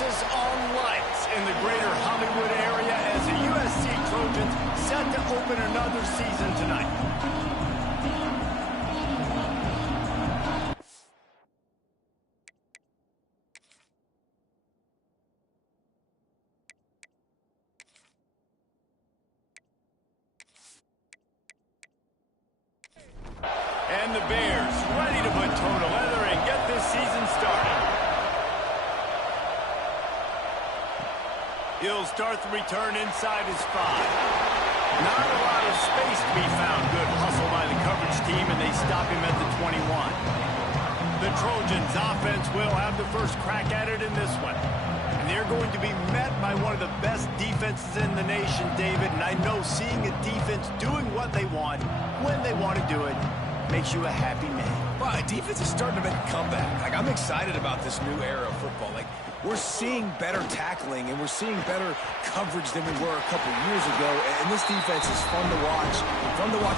emphasis on lights in the greater Hollywood area as the USC Trojans set to open another season tonight. And the Bears ready to put toe to leather and get this season started. He'll start the return inside his 5. Not a lot of space to be found. Good hustle by the coverage team, and they stop him at the 21. The Trojans offense will have the first crack at it in this one. And they're going to be met by one of the best defenses in the nation, David. And I know seeing a defense doing what they want, when they want to do it, makes you a happy man. Well, defense is starting to make a comeback. Like, I'm excited about this new era of football. Like, we're seeing better tackling and we're seeing better coverage than we were a couple years ago. And this defense is fun to watch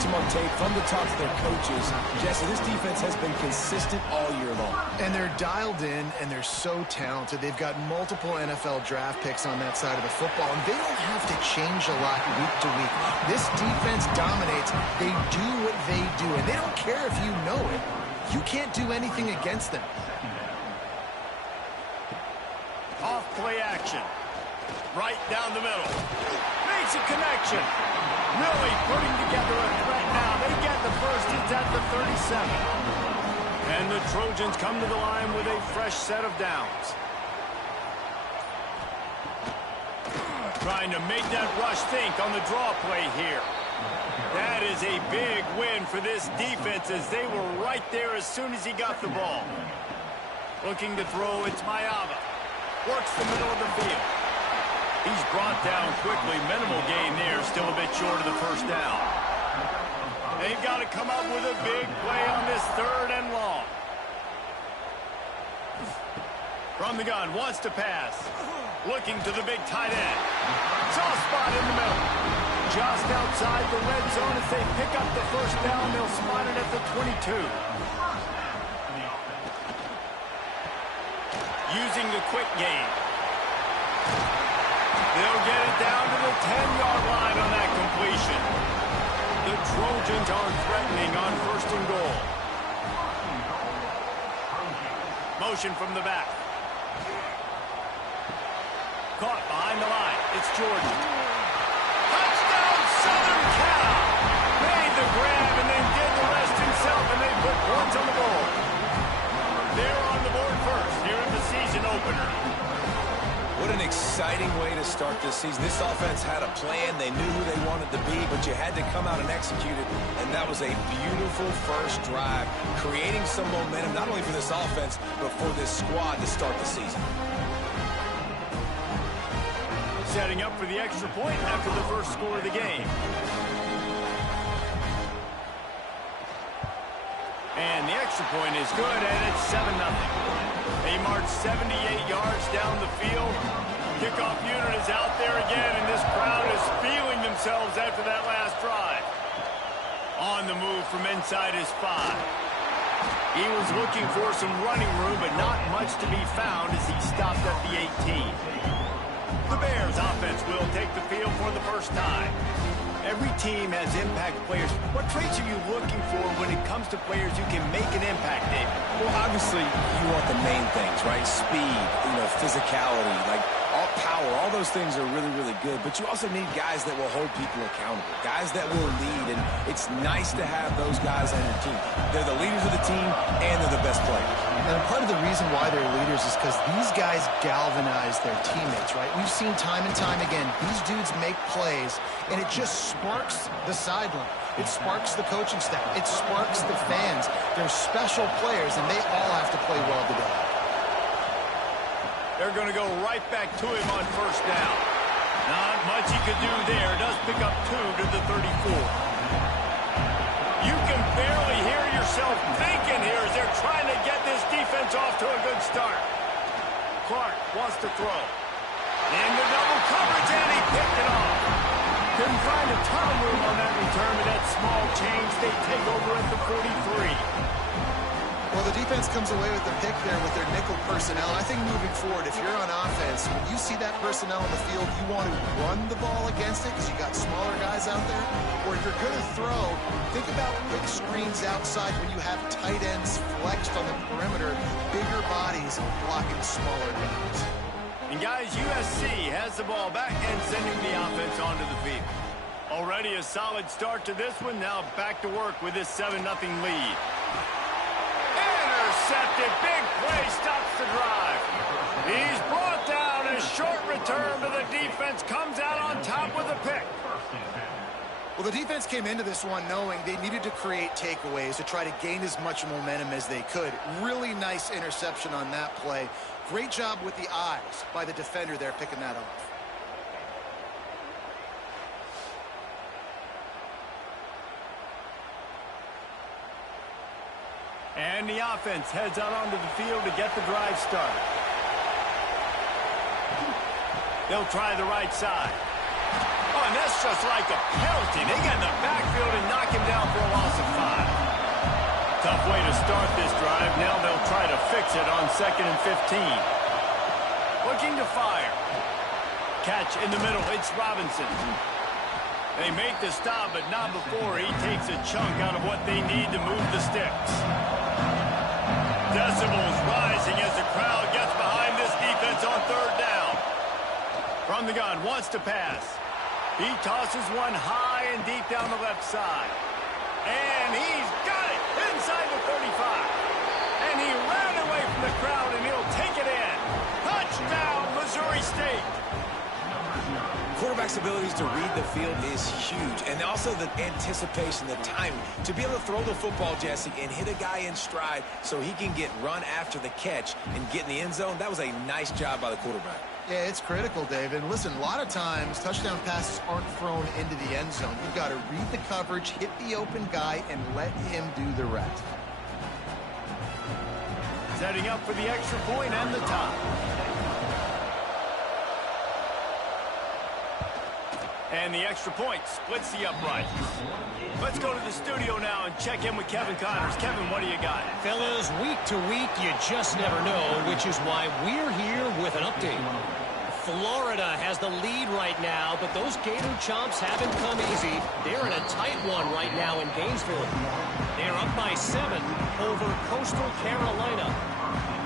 them on tape, fun to talk to their coaches. Jesse, this defense has been consistent all year long. And they're dialed in, and they're so talented. They've got multiple NFL draft picks on that side of the football, and they don't have to change a lot week to week. This defense dominates. They do what they do, and they don't care if you know it. You can't do anything against them. Off play action. Right down the middle. Makes a connection. Really putting together a threat now. They get the first. It's at the 37. And the Trojans come to the line with a fresh set of downs. Trying to make that rush think on the draw play here. That is a big win for this defense as they were right there as soon as he got the ball. Looking to throw, it's Mayava. Works the middle of the field. He's brought down quickly. Minimal gain there. Still a bit short of the first down. They've got to come up with a big play on this 3rd and long. From the gun, wants to pass. Looking to the big tight end. Soft spot in the middle. Just outside the red zone as they pick up the first down. They'll spot it at the 22. Using the quick game. They'll get it down to the 10-yard line on that completion. The Trojans are threatening on 1st and goal. Motion from the back. Caught behind the line. It's Jordan. Touchdown, Southern Cal! Made the grab and then did the rest himself, and they put points on the board. They're on the board first here in the season opener. What an exciting way to start this season. This offense had a plan. They knew who they wanted to be, but you had to come out and execute it, and that was a beautiful first drive, creating some momentum, not only for this offense, but for this squad to start the season. Setting up for the extra point after the first score of the game. And the extra point is good, and it's 7-0. They march 78 yards down the field. Kickoff unit is out there again, and this crowd is feeling themselves after that last drive. On the move from inside his 5. He was looking for some running room, but not much to be found as he stopped at the 18. The Bears offense will take the field for the first time. Every team has impact players. What traits are you looking for when it comes to players who can make an impact, David? Well, obviously, you want the main things, right? Speed, physicality, like all power, all those things are really, really good. But you also need guys that will hold people accountable, guys that will lead. And it's nice to have those guys on your team. They're the leaders of the team, and they're the best players. And part of the reason why they're leaders is because these guys galvanize their teammates, right? We've seen time and time again, these dudes make plays, and it just sparks the sideline. It sparks the coaching staff. It sparks the fans. They're special players, and they all have to play well together. They're going to go right back to him on first down. Not much he could do there. Does pick up 2 to the 34. You can barely hear yourself thinking here as they're trying to get this defense off to a good start. Clark wants to throw. Into double coverage, and he picked it off. Couldn't find a ton of room on that return, but that small change, they take over at the 43. Well, the defense comes away with the pick there with their nickel personnel. And I think moving forward, if you're on offense, when you see that personnel on the field, you want to run the ball against it because you got smaller guys out there. Or if you're going to throw, think about quick screens outside when you have tight ends flexed on the perimeter, bigger bodies blocking smaller guys. And guys, USC has the ball back and sending the offense onto the field. Already a solid start to this one. Now back to work with this 7-0 lead. Intercepted. Big play stops the drive. He's brought down. A short return, but the defense comes out on top with a pick. Well, the defense came into this one knowing they needed to create takeaways to try to gain as much momentum as they could. Really nice interception on that play. Great job with the eyes by the defender there picking that off. And the offense heads out onto the field to get the drive started. They'll try the right side. Oh, and that's just like a penalty. They get in the backfield and knock him down for a loss of 5. Tough way to start this drive. Now they'll try to fix it on 2nd and 15. Looking to fire. Catch in the middle. It's Robinson. They make the stop, but not before he takes a chunk out of what they need to move the sticks. Decibels rising as the crowd gets behind this defense on 3rd down. From the gun, wants to pass. He tosses one high and deep down the left side. And he's got it inside the 35. And he ran away from the crowd, and he'll take it in. Touchdown, Missouri State. Quarterback's abilities to read the field is huge. And also the anticipation, the timing. To be able to throw the football, Jesse, and hit a guy in stride so he can get run after the catch and get in the end zone, that was a nice job by the quarterback. Yeah, it's critical, David. Listen, a lot of times touchdown passes aren't thrown into the end zone. You've got to read the coverage, hit the open guy, and let him do the rest. Setting up for the extra point and the top. And the extra point splits the uprights. Let's go to the studio now and check in with Kevin Connors. Kevin, what do you got? Fellas, week to week, you just never know, which is why we're here with an update. Florida has the lead right now, but those Gator Chomps haven't come easy. They're in a tight one right now in Gainesville. They're up by 7 over Coastal Carolina.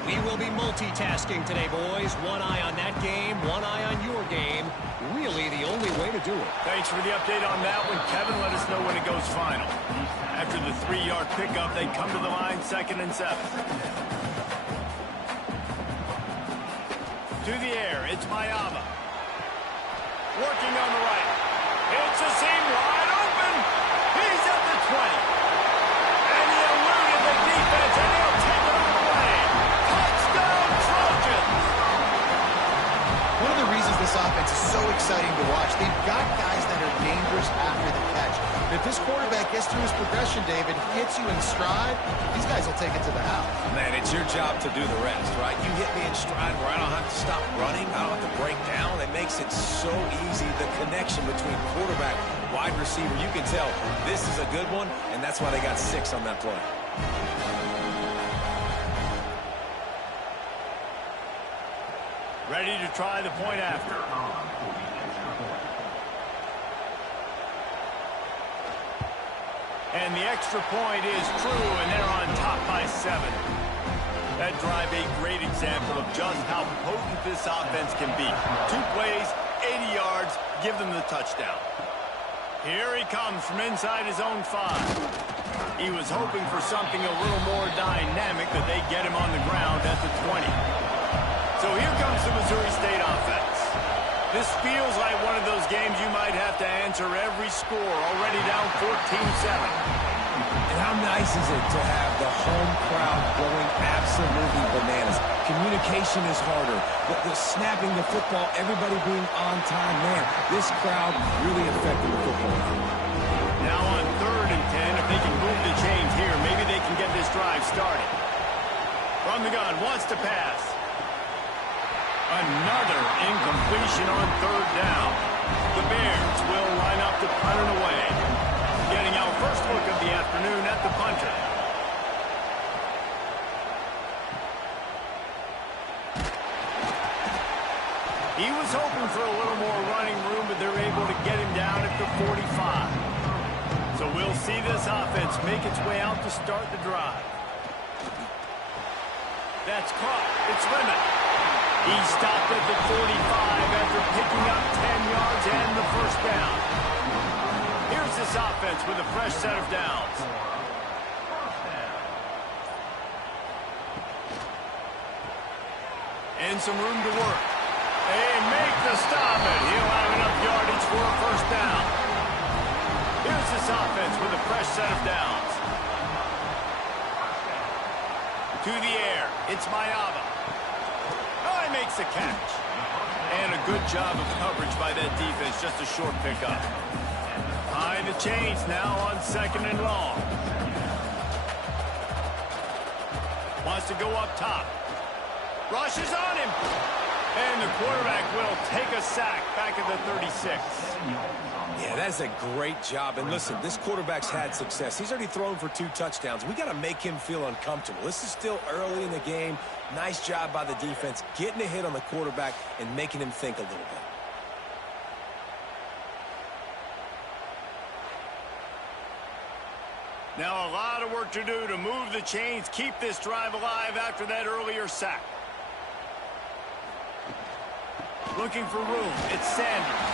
We will be multitasking today, boys. One eye on that game, one eye on your game. Really the only way to do it. Thanks for the update on that one, Kevin. Let us know when it goes final. After the 3-yard pickup, they come to the line 2nd and 7. To the air, it's Mayaba. Working on the right. It's a seam wide open. He's at the 20. And he eluded the defense, and he'll take it all away. Touchdown, Trojans! One of the reasons this offense is so exciting to watch, they've got guys that are dangerous after the catch. If this quarterback gets through his progression, David, hits you in stride, these guys will take it to the house. Man, it's your job to do the rest, right? You hit me in stride where I don't have to stop running, I don't have to break down. It makes it so easy, the connection between quarterback, wide receiver. You can tell this is a good one, and that's why they got 6 on that play. Ready to try the point after. And the extra point is true, and they're on top by 7. That drive a great example of just how potent this offense can be. 2 plays, 80 yards, give them the touchdown. Here he comes from inside his own 5. He was hoping for something a little more dynamic, but they get him on the ground at the 20. So here comes the Missouri State offense. This feels like one of those games you might have to answer every score, already down 14-7. And how nice is it to have the home crowd going absolutely bananas? Communication is harder. The snapping the football, everybody being on time. Man, this crowd really affected the football. Now on 3rd and 10, if they can move the chains here, maybe they can get this drive started. From the gun, wants to pass. Another incompletion on 3rd down. The Bears will line up to punt it away. Getting our first look of the afternoon at the punter. He was hoping for a little more running room, but they're able to get him down at the 45. So we'll see this offense make its way out to start the drive. That's caught. It's Lemon. He stopped at the 45 after picking up 10 yards and the first down. Here's this offense with a fresh set of downs. And some room to work. They make the stop, and he'll have enough yardage for a first down. Here's this offense with a fresh set of downs. To the air, it's Mayava. Oh, he makes the catch. And a good job of coverage by that defense, just a short pickup. Behind the chains now on 2nd and long. Wants to go up top. Rushes on him. And the quarterback will take a sack back at the 36. Yeah, that's a great job. And listen, this quarterback's had success. He's already thrown for 2 touchdowns. We got to make him feel uncomfortable. This is still early in the game. Nice job by the defense, getting a hit on the quarterback and making him think a little bit. Now a lot of work to do to move the chains, keep this drive alive after that earlier sack. Looking for room. It's Sanders.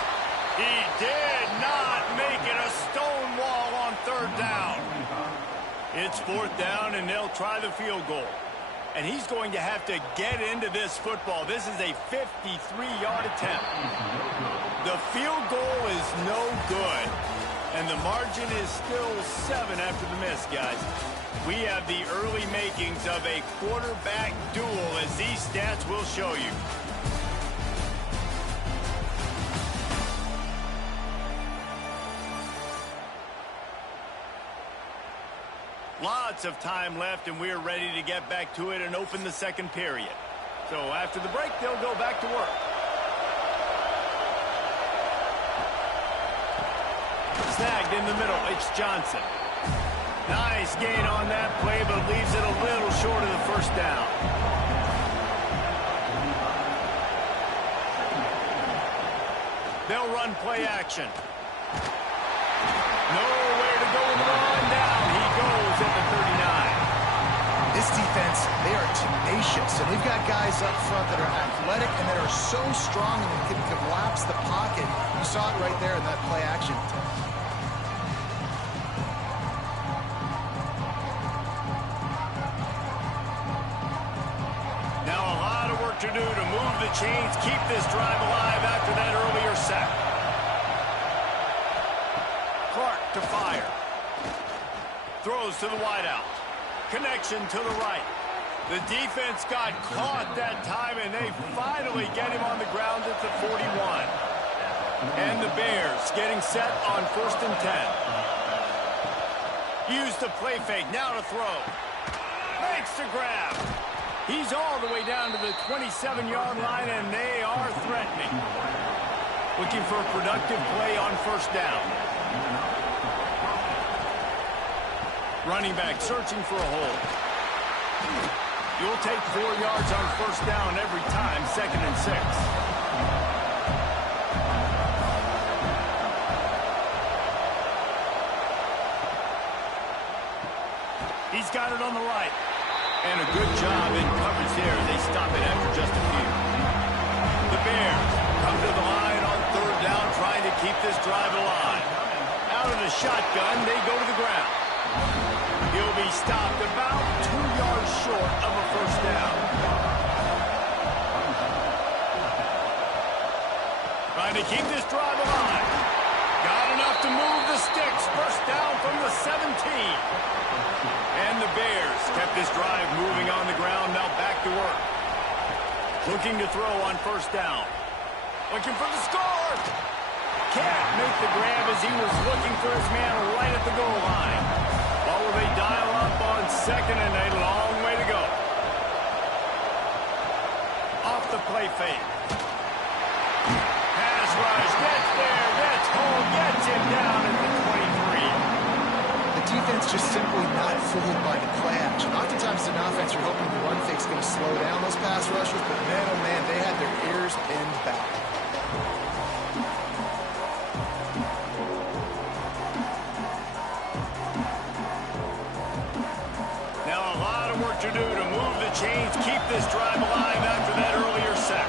He did not make it a stone wall on 3rd down. It's 4th down, and they'll try the field goal. And he's going to have to get into this football. This is a 53-yard attempt. The field goal is no good. And the margin is still 7 after the miss, guys. We have the early makings of a quarterback duel, as these stats will show you. Lots of time left, and we're ready to get back to it and open the 2nd period. So after the break, they'll go back to work. Snagged in the middle. It's Johnson. Nice gain on that play, but leaves it a little short of the first down. They'll run play action. Nowhere to go with the run down. He goes at the 39. This defense, they are tenacious, and they've got guys up front that are athletic and that are so strong and that can collapse the pocket. You saw it right there in that play action. Now a lot of work to do to move the chains, keep this drive alive after that earlier sack. Clark to fire. Throws to the wideout. Connection to the right. The defense got caught that time, and they finally get him on the ground at the 41. And the Bears getting set on 1st and 10. Use the play fake. Now to throw. Makes the grab. He's all the way down to the 27-yard line, and they are threatening. Looking for a productive play on 1st down. Running back searching for a hole. You'll take 4 yards on 1st down every time, 2nd and 6. He's got it on the right. And a good job in coverage there. They stop it after just a few. The Bears come to the line on 3rd down, trying to keep this drive alive. Out of the shotgun, they go to the ground. He'll be stopped about 2 yards short of a first down. Trying to keep this drive alive. Got enough to move the sticks. First down from the 17. And the Bears kept this drive moving on the ground. Now back to work. Looking to throw on 1st down. Looking for the score. Can't make the grab as he was looking for his man right at the goal line. Will they dial up on 2nd and a long way to go? Off the play fake. Pass rush, gets there, gets home, gets him down at the 23. The defense just simply not fooled by the play action. Oftentimes in offense, you're hoping the run fake's going to slow down those pass rushers, but man, oh man, they had their ears pinned back. this drive alive after that earlier sack.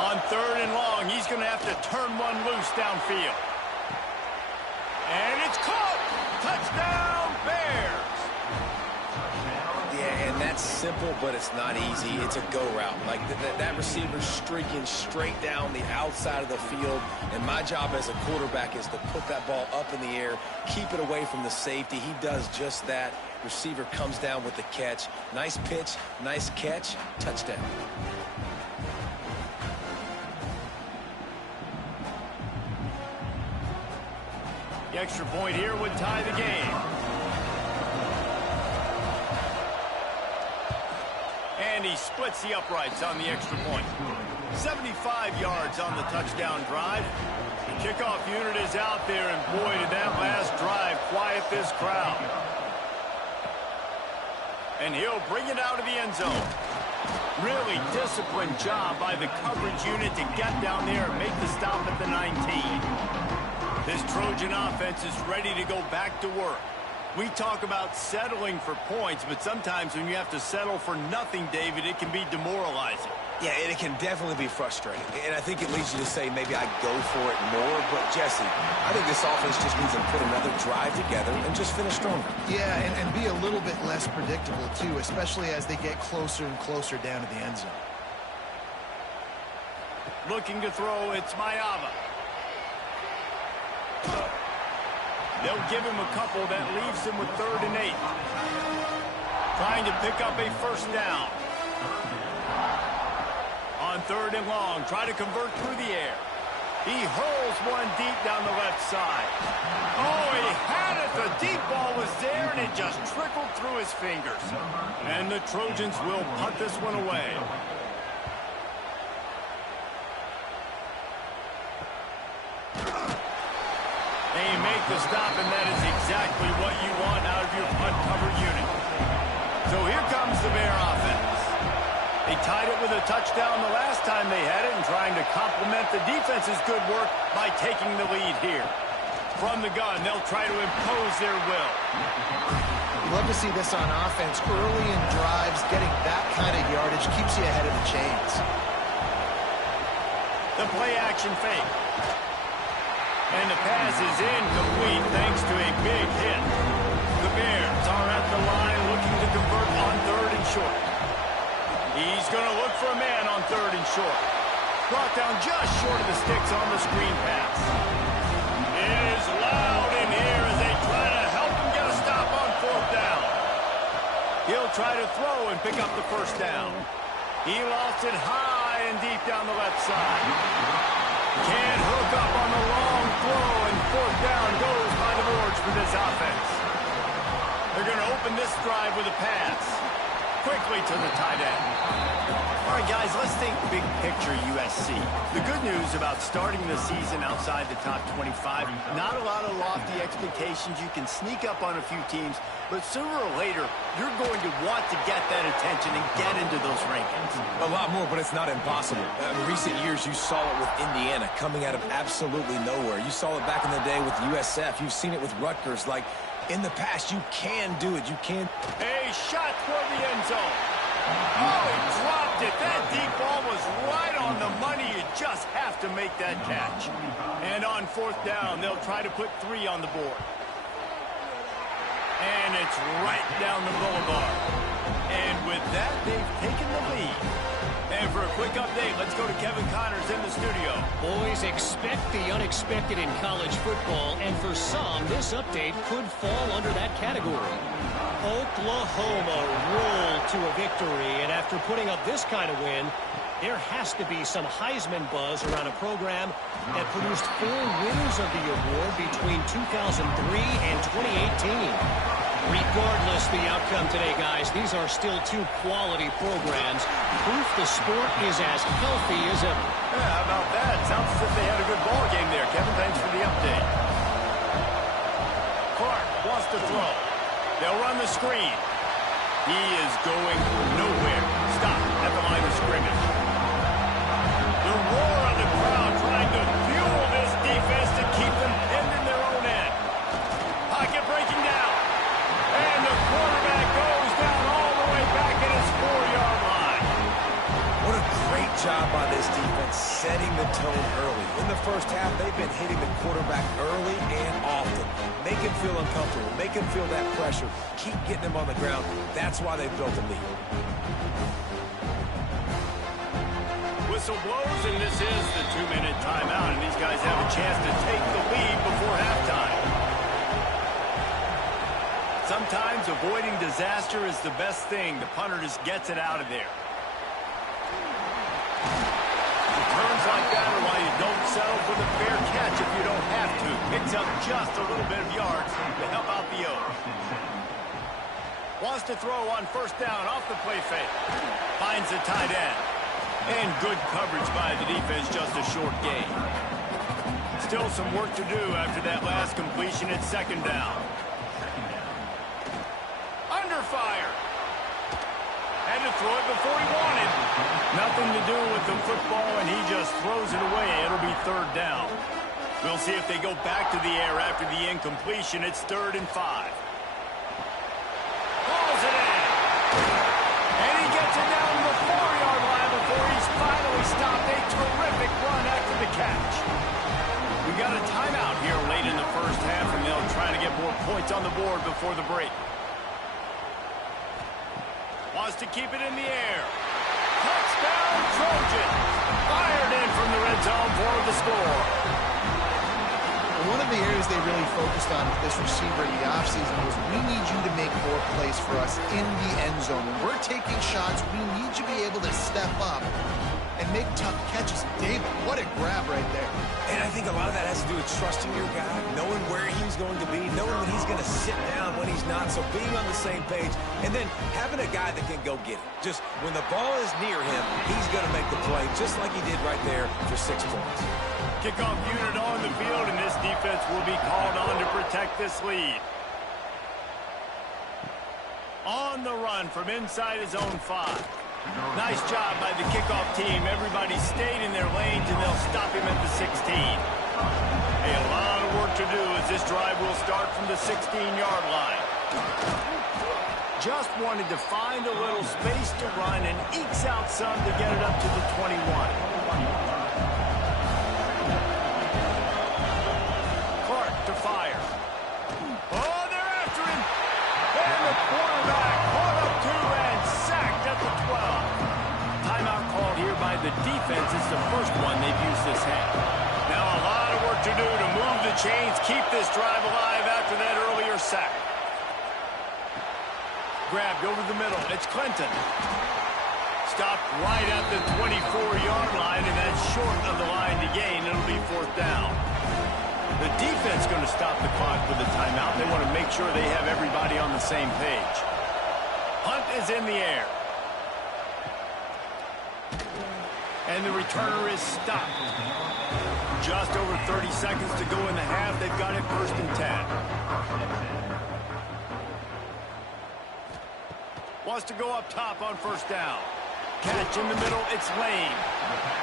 On 3rd and long, he's going to have to turn one loose downfield. And it's caught! Touchdown, Bears! Yeah, and that's simple, but it's not easy. It's a go route. Like, that receiver's streaking straight down the outside of the field, and my job as a quarterback is to put that ball up in the air, keep it away from the safety. He does just that. Receiver comes down with the catch. Nice pitch, nice catch, touchdown. The extra point here would tie the game. And he splits the uprights on the extra point. 75 yards on the touchdown drive. The kickoff unit is out there, and boy, did that last drive quiet this crowd. And he'll bring it out of the end zone. Really disciplined job by the coverage unit to get down there and make the stop at the 19. This Trojan offense is ready to go back to work. We talk about settling for points, but sometimes when you have to settle for nothing, David, it can be demoralizing. Yeah, and it can definitely be frustrating. And I think it leads you to say maybe I go for it more. But, Jesse, I think this offense just needs to put another drive together and just finish stronger. Yeah, and be a little bit less predictable, too, especially as they get closer and closer down to the end zone. Looking to throw, it's Mayava. They'll give him a couple. That leaves him with 3rd and 8. Trying to pick up a first down. On 3rd and long, try to convert through the air. He hurls one deep down the left side. Oh, he had it. The deep ball was there, and it just trickled through his fingers. And the Trojans will punt this one away. They make the stop, and that is exactly what you want out of your punt cover unit. So here comes the Bear offense. They tied it with a touchdown the last time they had it and trying to complement the defense's good work by taking the lead here. From the gun, they'll try to impose their will. Love to see this on offense. Early in drives, getting that kind of yardage keeps you ahead of the chains. The play-action fake. And the pass is incomplete thanks to a big hit. The Bears are at the line looking to convert on 3rd and short. He's going to look for a man on 3rd and short. Brought down just short of the sticks on the screen pass. It is loud in here as they try to help him get a stop on 4th down. He'll try to throw and pick up the first down. He lost it high and deep down the left side. Can't hook up on the long throw, and 4th down goes by the boards for this offense. They're going to open this drive with a pass. Quickly to the tight end. All right, guys, let's think big picture USC. The good news about starting the season outside the top 25, not a lot of lofty expectations. You can sneak up on a few teams, but sooner or later, you're going to want to get that attention and get into those rankings. A lot more, but it's not impossible. In recent years, you saw it with Indiana coming out of absolutely nowhere. You saw it back in the day with USF. You've seen it with Rutgers. Like, in the past, you can do it. You can. A shot toward the end zone. Oh, he dropped it. That deep ball was right on the money. You just have to make that catch. And on 4th down, they'll try to put 3 on the board. And it's right down the boulevard. And with that, they've taken the lead. And for a quick update, let's go to Kevin Connors in the studio. Boys, expect the unexpected in college football, and for some, this update could fall under that category. Oklahoma rolled to a victory, and after putting up this kind of win, there has to be some Heisman buzz around a program that produced 4 winners of the award between 2003 and 2018. Regardless the outcome today, guys, these are still 2 quality programs. Proof the sport is as healthy as ever. Yeah, how about that? Sounds as if they had a good ball game there. Kevin, thanks for the update. Clark wants to throw. They'll run the screen. He is going nowhere. Stop at the line of scrimmage. The roar of the crowd trying to fuel this defense to keep them pinned in their own end. Pocket breaking down. And the quarterback goes down all tone early. In the first half, they've been hitting the quarterback early and often. Make him feel uncomfortable. Make him feel that pressure. Keep getting him on the ground. That's why they've built a lead. Whistle blows, and this is the 2-minute timeout, and these guys have a chance to take the lead before halftime. Sometimes avoiding disaster is the best thing. The punter just gets it out of there. Returns like that are why you don't settle for the fair catch if you don't have to. Picks up just a little bit of yards to help out the O's. Wants to throw on first down off the play fake. Finds the tight end. And good coverage by the defense, just a short gain. Still some work to do after that last completion at second down. Under fire. Had to throw it before he wanted. Nothing to do with the football, and he just throws it away. It'll be third down. We'll see if they go back to the air after the incompletion. It's 3rd and 5. Balls it in. And he gets it down to the 4-yard line before he's finally stopped. A terrific run after the catch. We got a timeout here late in the first half, and they'll try to get more points on the board before the break. Wants to keep it in the air. Touchdown, Trojans. Fired in from the red zone for the score. One of the areas they really focused on with this receiver in the offseason was we need you to make more plays for us in the end zone. When we're taking shots, we need you to be able to step up and make tough catches. David, what a grab right there. And I think a lot of that has to do with trusting your guy, knowing where he's going to be, knowing when he's going to sit down, when he's not, so being on the same page, and then having a guy that can go get it. Just when the ball is near him, he's going to make the play, just like he did right there for 6 points. Kickoff unit on the field, and this defense will be called on to protect this lead. On the run from inside his own 5. Nice job by the kickoff team. Everybody stayed in their lanes, and they'll stop him at the 16. Hey, a lot of work to do as this drive will start from the 16-yard line. Just wanted to find a little space to run and ekes out some to get it up to the 21. Clark to fire. Oh, they're after him. And the quarterback caught up to and sacked at the 12. Timeout called here by the defense. It's the first one they've used this half. Now a lot of work to do to move the chains, keep this drive alive after that earlier sack. Grabbed over the middle. It's Clinton. Stopped right at the 24-yard line, and that's short of the line to gain. It'll be 4th down. The defense going to stop the clock with a timeout. They want to make sure they have everybody on the same page. Hunt is in the air. And the returner is stopped. Just over 30 seconds to go in the half. They've got it 1st and 10. Wants to go up top on 1st down. Catch in the middle. It's Lane.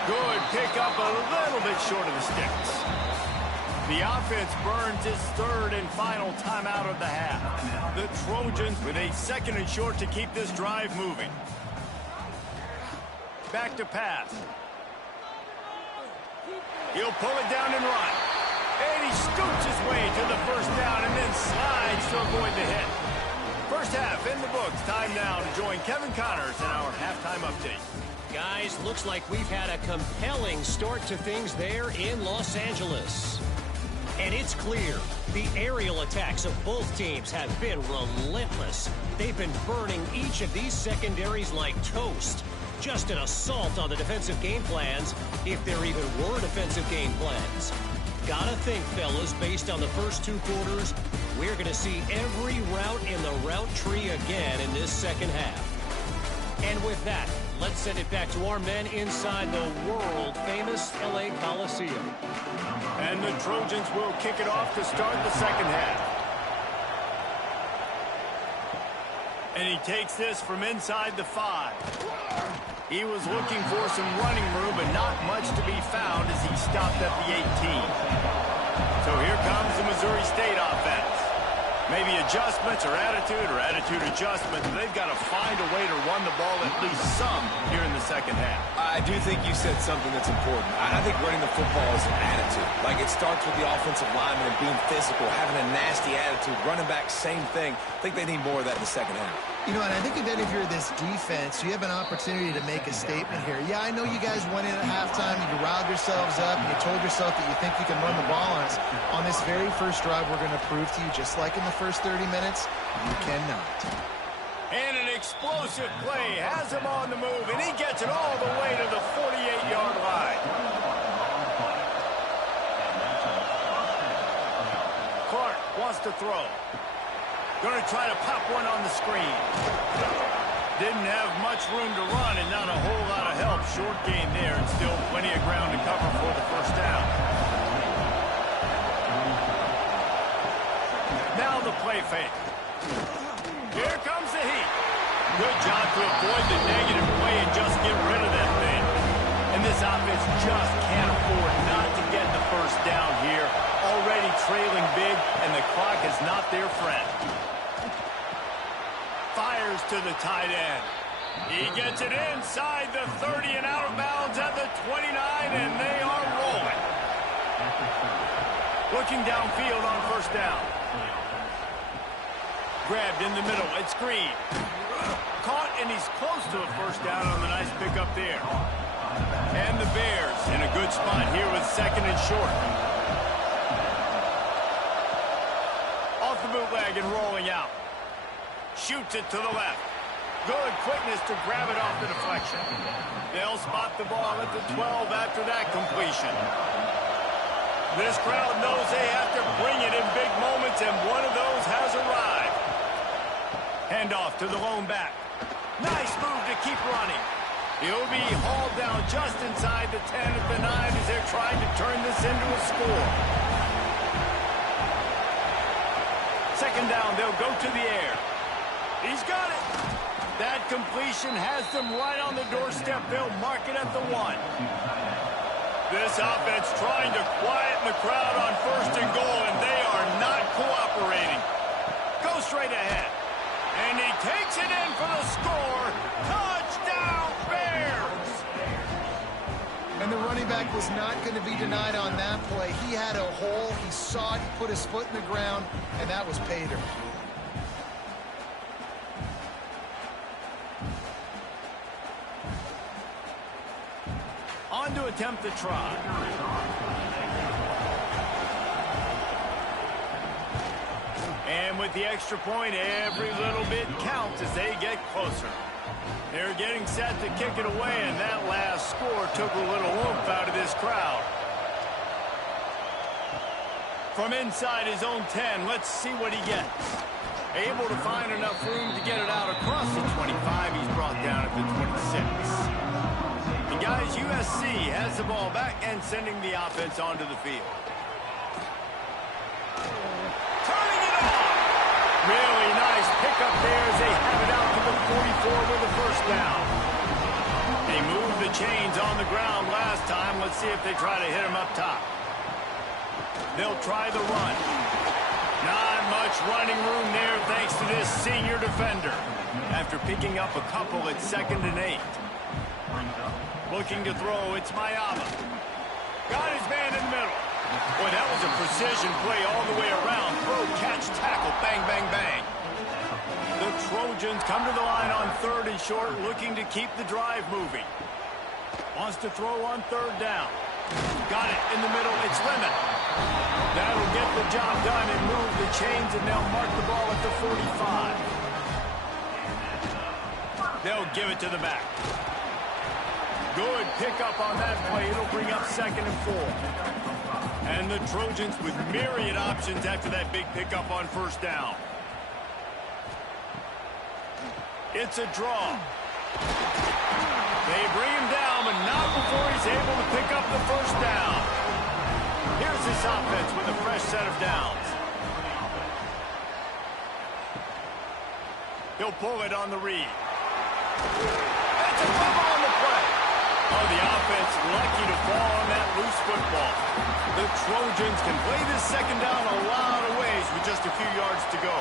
Good pick up a little bit short of the sticks. The offense burns its 3rd and final timeout of the half. The Trojans with a 2nd and short to keep this drive moving. Back to pass. He'll pull it down and run. And he scoots his way to the 1st down and then slides to avoid the hit. First half in the books. Time now to join Kevin Connors in our halftime update. Guys, looks like we've had a compelling start to things there in Los Angeles. And it's clear, the aerial attacks of both teams have been relentless. They've been burning each of these secondaries like toast. Just an assault on the defensive game plans, if there even were defensive game plans. Gotta think, fellas, based on the first 2 quarters, we're going to see every route in the route tree again in this second half. And with that, let's send it back to our men inside the world-famous LA Coliseum. And the Trojans will kick it off to start the second half. And he takes this from inside the 5. He was looking for some running room, but not much to be found as he stopped at the 18. So here comes the Missouri State offense. Maybe adjustments or attitude adjustments. They've got to find a way to run the ball at least some here in the second half. I do think you said something that's important. I think running the football is an attitude. Like, it starts with the offensive lineman and being physical, having a nasty attitude. Running back, same thing. I think they need more of that in the second half. You know, and I think if you're this defense, you have an opportunity to make a statement here. Yeah, I know you guys went in at halftime, you riled yourselves up, and you told yourself that you think you can run the ball on us. On this very first drive, we're going to prove to you, just like in the first 30 minutes, you cannot. And an explosive play has him on the move, and he gets it all the way to the 48-yard line. Clark wants to throw. Going to try to pop one on the screen. Didn't have much room to run and not a whole lot of help. Short gain there and still plenty of ground to cover for the first down. Now the play fake. Here comes the heat. Good job to avoid the negative play and just get rid of that thing. And this offense just can't afford not to get the first down here. Already trailing big, and the clock is not their friend. Fires to the tight end. He gets it inside the 30 and out of bounds at the 29, and they are rolling. Looking downfield on first down. Grabbed in the middle. It's Green. Caught, and he's close to a first down on the nice pickup there. And the Bears in a good spot here with second and short. Off the bootleg and rolling out. Shoots it to the left. Good quickness to grab it off the deflection. They'll spot the ball at the 12 after that completion. This crowd knows they have to bring it in big moments, and one of those has arrived. Handoff to the lone back. Nice move to keep running. He'll be hauled down just inside the 10 at the 9 as they're trying to turn this into a score. Second down, they'll go to the air. He's got it. That completion has them right on the doorstep. They'll mark it at the 1. This offense trying to quieten the crowd on first and goal, and they are not cooperating. Go straight ahead. And he takes it in for the score. Touchdown, Bears! And the running back was not going to be denied on that play. He had a hole. He saw it. He put his foot in the ground, and that was pay dirt. On to attempt the try. And with the extra point, every little bit counts as they get closer. They're getting set to kick it away, and that last score took a little oomph out of this crowd. From inside his own 10, let's see what he gets. Able to find enough room to get it out across the 25. He's brought down at the 26. And guys, USC has the ball back and sending the offense onto the field. Turning it on. Really nice pickup there as they have it out to the 44 with a first down. They moved the chains on the ground last time. Let's see if they try to hit him up top. They'll try the run. Not much running room there thanks to this senior defender. After picking up a couple at 2nd and 8. Looking to throw, it's Mayaba. Got his man in the middle. Boy, that was a precision play all the way around. Throw, catch, tackle, bang, bang, bang. The Trojans come to the line on 3rd and short, looking to keep the drive moving. Wants to throw on 3rd down. Got it in the middle, it's Lemon. That'll get the job done and move the chains, and they'll mark the ball at the 45. They'll give it to the back. Good pickup on that play. It'll bring up 2nd and 4. And the Trojans with myriad options after that big pickup on first down. It's a draw. They bring him down, but not before he's able to pick up the first down. Here's this offense with a fresh set of downs. He'll pull it on the read. That's a fumble on the play. Oh, the offense lucky to fall on that loose football. The Trojans can play this second down a lot of ways with just a few yards to go.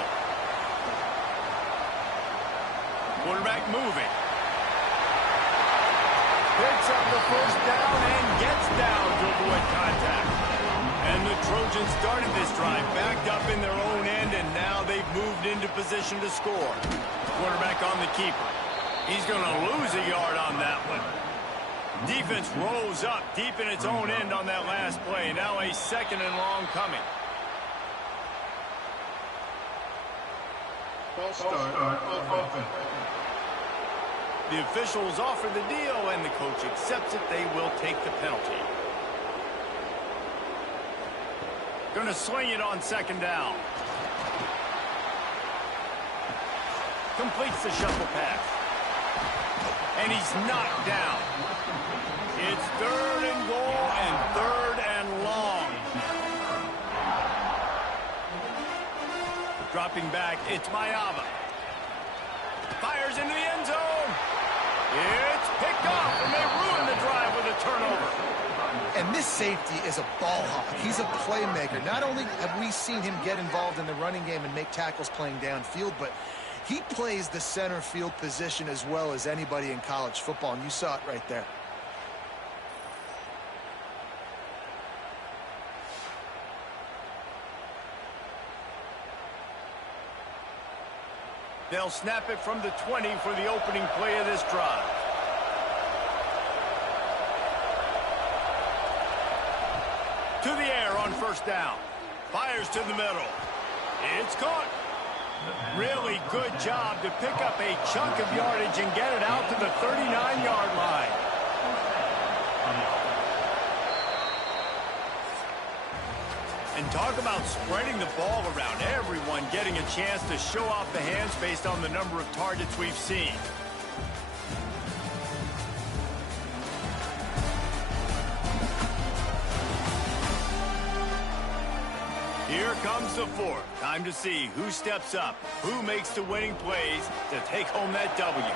Quarterback moving. Picks up the first down and gets down to avoid contact. And the Trojans started this drive backed up in their own end, and now they've moved into position to score. Quarterback on the keeper. He's going to lose a yard on that one. Defense rose up deep in its own end on that last play. Now a second and long coming. False start on offense. The officials offer the deal, and the coach accepts it. They will take the penalty. Going to swing it on second down. Completes the shuffle pass. And he's knocked down. It's third and goal and third and long. Dropping back, it's Mayava. Fires into the end zone. It's picked off, and they ruin the drive with a turnover. And this safety is a ball hawk. He's a playmaker. Not only have we seen him get involved in the running game and make tackles playing downfield, but he plays the center field position as well as anybody in college football, and you saw it right there. They'll snap it from the 20 for the opening play of this drive. To the air on first down. Fires to the middle. It's caught. Really good job to pick up a chunk of yardage and get it out to the 39-yard line. And talk about spreading the ball around. Everyone getting a chance to show off the hands based on the number of targets we've seen. Here comes the fourth. Time to see who steps up, who makes the winning plays to take home that W.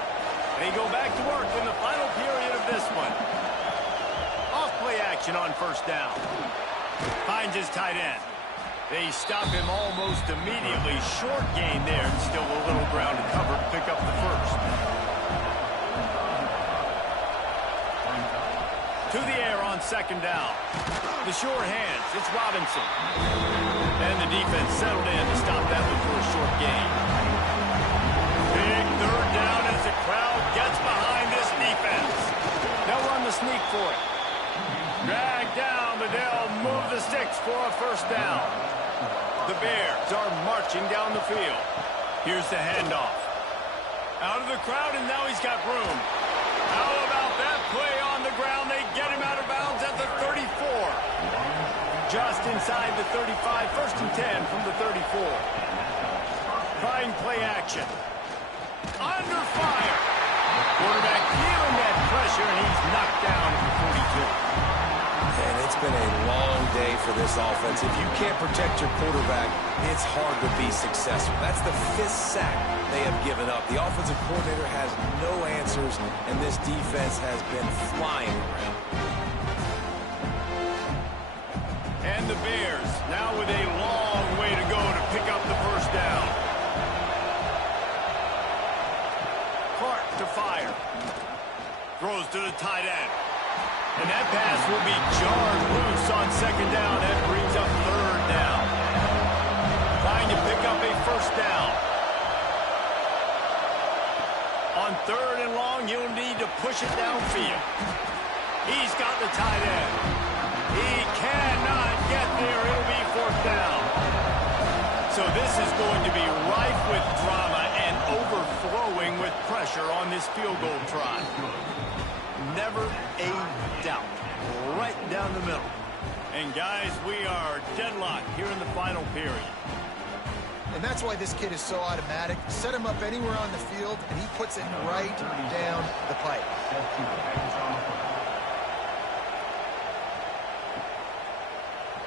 They go back to work in the final period of this one. Off play action on first down. Finds his tight end. They stop him almost immediately. Short gain there, and still a little ground to cover to pick up the first. To the air on second down. The sure hands, it's Robinson. And the defense settled in to stop that one for a short gain. Big third down as the crowd gets behind this defense. They'll run the sneak for it. Drag down, but they'll move the sticks for a first down. The Bears are marching down the field. Here's the handoff. Out of the crowd, and now he's got room. How about that play on the ground? They get him out of bounds at the 34. Just inside the 35, first and 10 from the 34. Trying play action. Under fire. Quarterback feeling that pressure, and he's knocked down at the 42. And it's been a long day for this offense. If you can't protect your quarterback, it's hard to be successful. That's the 5th sack they have given up. The offensive coordinator has no answers, and this defense has been flying around. And the Bears now with a long way to go to pick up the first down. Clark to fire. Throws to the tight end. And that pass will be jarred loose on second down. That brings up third down. Trying to pick up a first down. On third and long, he'll need to push it downfield. He's got the tight end. He cannot get there. It'll be fourth down. So this is going to be rife with drama and overflowing with pressure on this field goal try. Never a doubt. Right down the middle. And guys, we are deadlocked here in the final period. And that's why this kid is so automatic. Set him up anywhere on the field, and he puts it right down the pipe.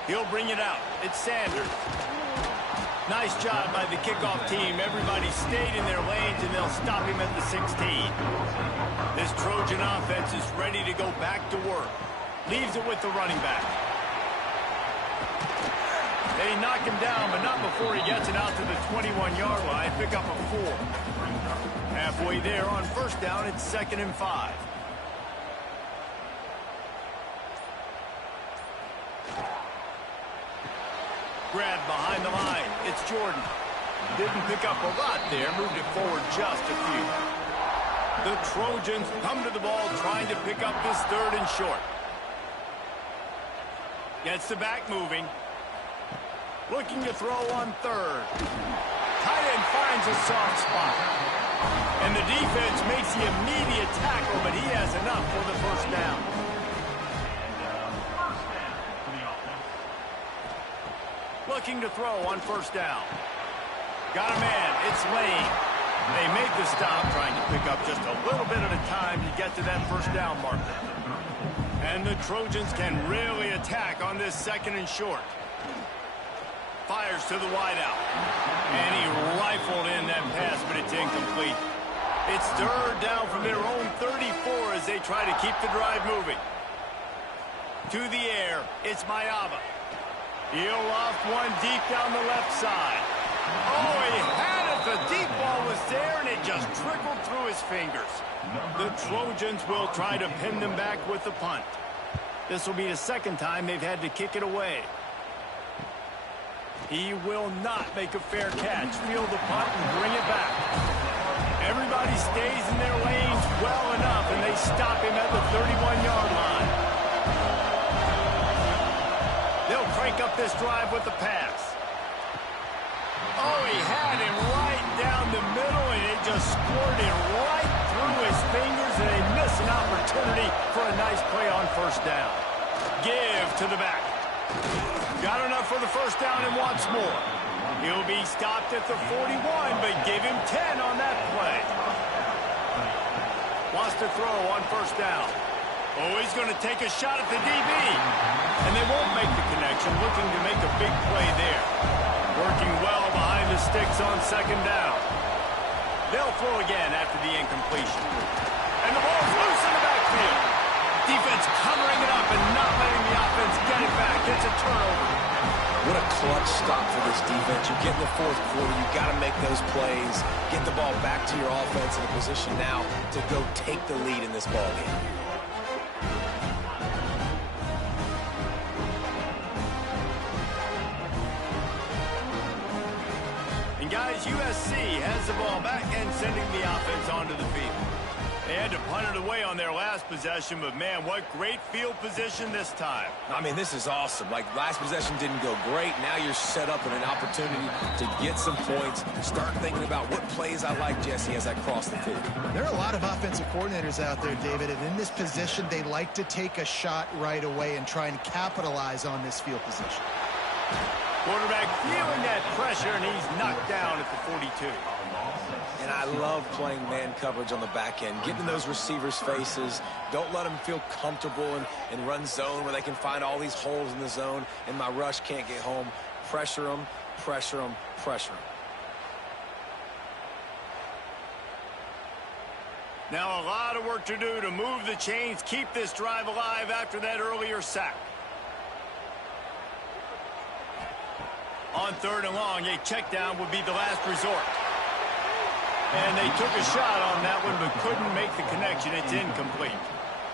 He'll bring it out. It's Sanders. Nice job by the kickoff team. Everybody stayed in their lanes, and they'll stop him at the 16. This Trojan offense is ready to go back to work. Leaves it with the running back. They knock him down, but not before he gets it out to the 21-yard line. Pick up a 4. Halfway there on first down, it's 2nd and 5. Grab behind the line. It's Jordan. Didn't pick up a lot there. Moved it forward just a few. The Trojans come to the ball trying to pick up this 3rd and short. Gets the back moving. Looking to throw on 3rd. Tight end finds a soft spot. And the defense makes the immediate tackle, but he has enough for the first down. Looking to throw on first down. Got a man. It's Lane. They make the stop, trying to pick up just a little bit at a time to get to that first down marker. And the Trojans can really attack on this 2nd and short. Fires to the wideout. And he rifled in that pass, but it's incomplete. It's 3rd down from their own 34 as they try to keep the drive moving. To the air, it's Mayaba. He'll loft one deep down the left side. Oh, he had it. The deep ball was there, and it just trickled through his fingers. The Trojans will try to pin them back with the punt. This will be the 2nd time they've had to kick it away. He will not make a fair catch. Field the punt and bring it back. Everybody stays in their lanes well enough, and they stop him at the 31-yard line. They'll crank up this drive with the pass. Oh, he had him right down the middle, and it just squirted right through his fingers, and they miss an opportunity for a nice play on first down. Give to the back. Got enough for the first down and wants more. He'll be stopped at the 41, but give him 10 on that play. Wants to throw on first down. Oh, he's going to take a shot at the DB. And they won't make the connection, looking to make a big play there. Working well behind the sticks on 2nd down. They'll throw again after the incompletion. And the ball's loose in the backfield. Defense covering it up and not letting the offense get it back. It's a turnover. What a clutch stop for this defense. You get in the 4th quarter, you got to make those plays. Get the ball back to your offense in a position now to go take the lead in this ball game. And guys, USC has the ball back and sending the offense onto the field. They had to punt it away on their last possession, but man, what great field position this time. I mean, this is awesome. Like, last possession didn't go great. Now you're set up in an opportunity to get some points. Start thinking about what plays I like, Jesse, as I cross the field. There are a lot of offensive coordinators out there, David, and in this position, they like to take a shot right away and try and capitalize on this field position. Quarterback feeling that pressure, and he's knocked down at the 42. And I love playing man coverage on the back end. Get in those receivers' faces. Don't let them feel comfortable and run zone where they can find all these holes in the zone and my rush can't get home. Pressure them, pressure them, pressure them. Now a lot of work to do to move the chains, keep this drive alive after that earlier sack. On 3rd and long, a check down would be the last resort. And they took a shot on that one, but couldn't make the connection. It's incomplete.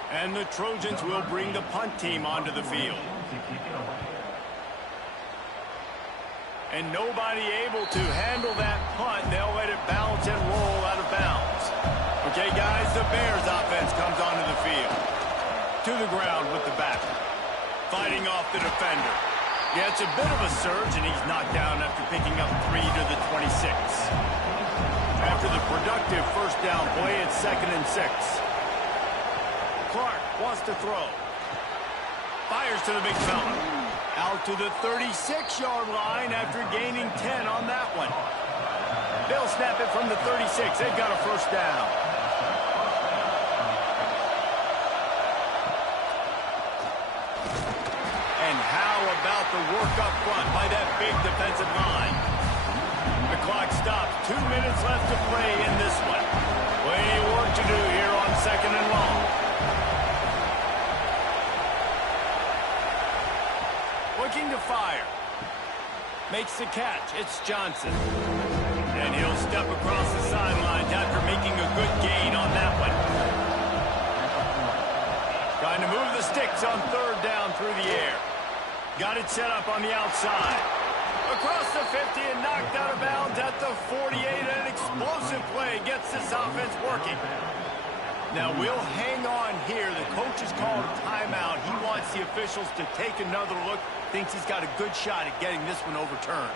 And the Trojans will bring the punt team onto the field. And nobody able to handle that punt. They'll let it bounce and roll out of bounds. Okay, guys, the Bears offense comes onto the field. To the ground with the back. Fighting off the defender. Yeah, it's a bit of a surge, and he's knocked down after picking up 3 to the 26. After the productive first down play, it's 2nd and 6. Clark wants to throw. Fires to the big fella. Out to the 36-yard line after gaining 10 on that one. They'll snap it from the 36. They've got a first down. And how about the work up front by that big defensive line? clock stops. 2 minutes left to play in this one. Plenty of work to do here on 2nd and long. Looking to fire. Makes the catch. It's Johnson. And he'll step across the sidelines after making a good gain on that one. Trying to move the sticks on 3rd down through the air. Got it set up on the outside. Across the 50 and knocked out of bounds at the 48. An explosive play gets this offense working. Now we'll hang on here. The coach has called a timeout. He wants the officials to take another look. Thinks he's got a good shot at getting this one overturned.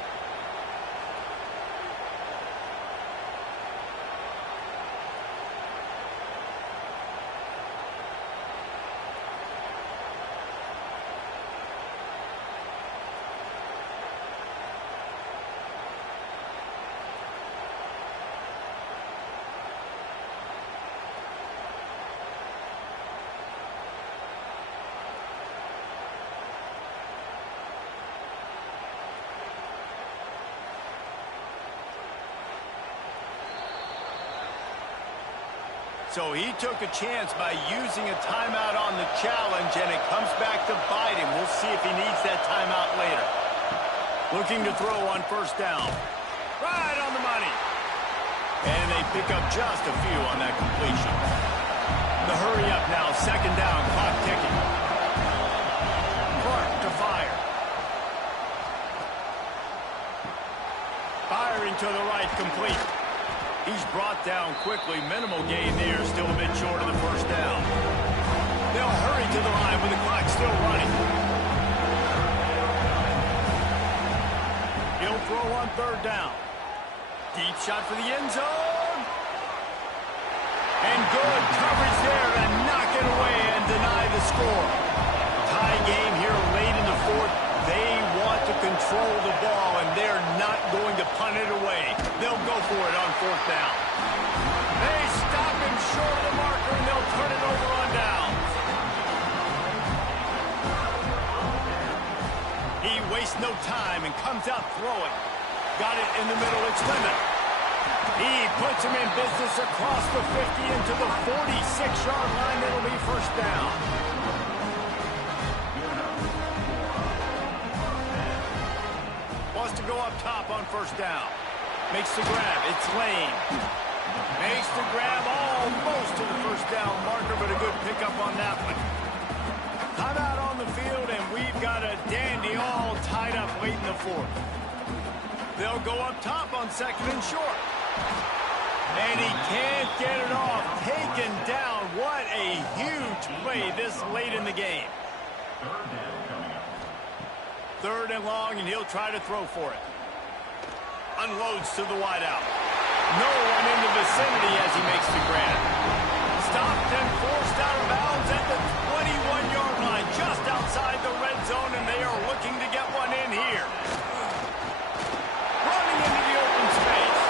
So he took a chance by using a timeout on the challenge, and it comes back to bite him. We'll see if he needs that timeout later. Looking to throw on 1st down. Right on the money. And they pick up just a few on that completion. The hurry up now, 2nd down, clock ticking. Clark to fire. Firing to the right, complete. He's brought down quickly. Minimal gain there, still a bit short of the 1st down. They'll hurry to the line with the clock still running. He'll throw on 3rd down. Deep shot for the end zone. And good coverage there and knock it away and deny the score. Tie game here late in the 4th. They want to control the ball, and they're not going to punt it away. They'll go for it on 4th down. They stop him short of the marker, and they'll turn it over on downs. He wastes no time and comes out throwing. Got it in the middle. It's Lemon. He puts him in business across the 50 into the 46-yard line. It'll be 1st down. To go up top on 1st down. Makes the grab. It's Lane. Makes the grab almost to the 1st down marker, but a good pickup on that one. Timeout on the field, and we've got a dandy all tied up late in the 4th. They'll go up top on 2nd and short. And he can't get it off. Taken down. What a huge play this late in the game. 3rd and long, and he'll try to throw for it. Unloads to the wideout. No one in the vicinity as he makes the grab. Stopped and forced out of bounds at the 21-yard line, just outside the red zone, and they are looking to get one in here. Running into the open space.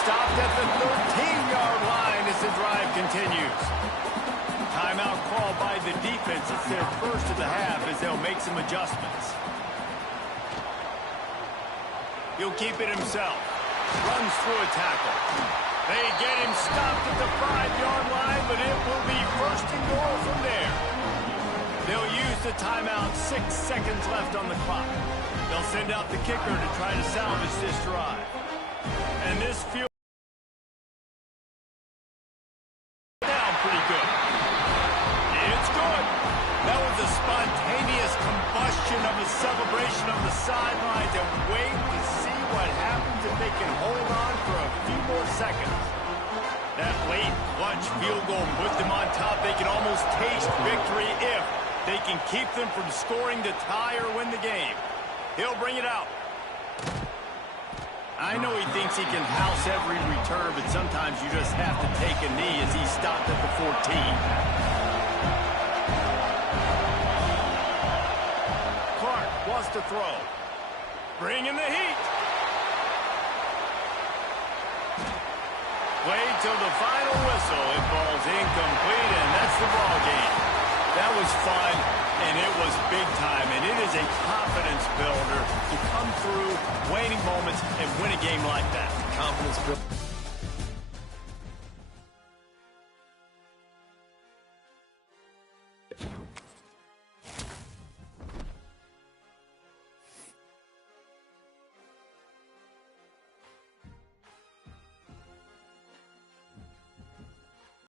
Stopped at the 13-yard line as the drive continues. Timeout called by the defense. It's their first of the half as they'll make some adjustments. He'll keep it himself. Runs through a tackle. They get him stopped at the 5-yard line, but it will be 1st and goal from there. They'll use the timeout. 6 seconds left on the clock. They'll send out the kicker to try to salvage this drive. And this field down pretty good. It's good. That was a spontaneous combustion of a celebration on the sidelines, and wait to see what happens if they can hold on for a few more seconds. That late clutch field goal put them on top. They can almost taste victory if they can keep them from scoring to tie or win the game. He'll bring it out. I know he thinks he can house every return, but sometimes you just have to take a knee as he stopped at the 14. Wants to throw. Bring in the heat. Played till the final whistle. It falls incomplete, and that's the ball game. That was fun, and it was big time, and it is a confidence builder to come through waning moments and win a game like that. Confidence built.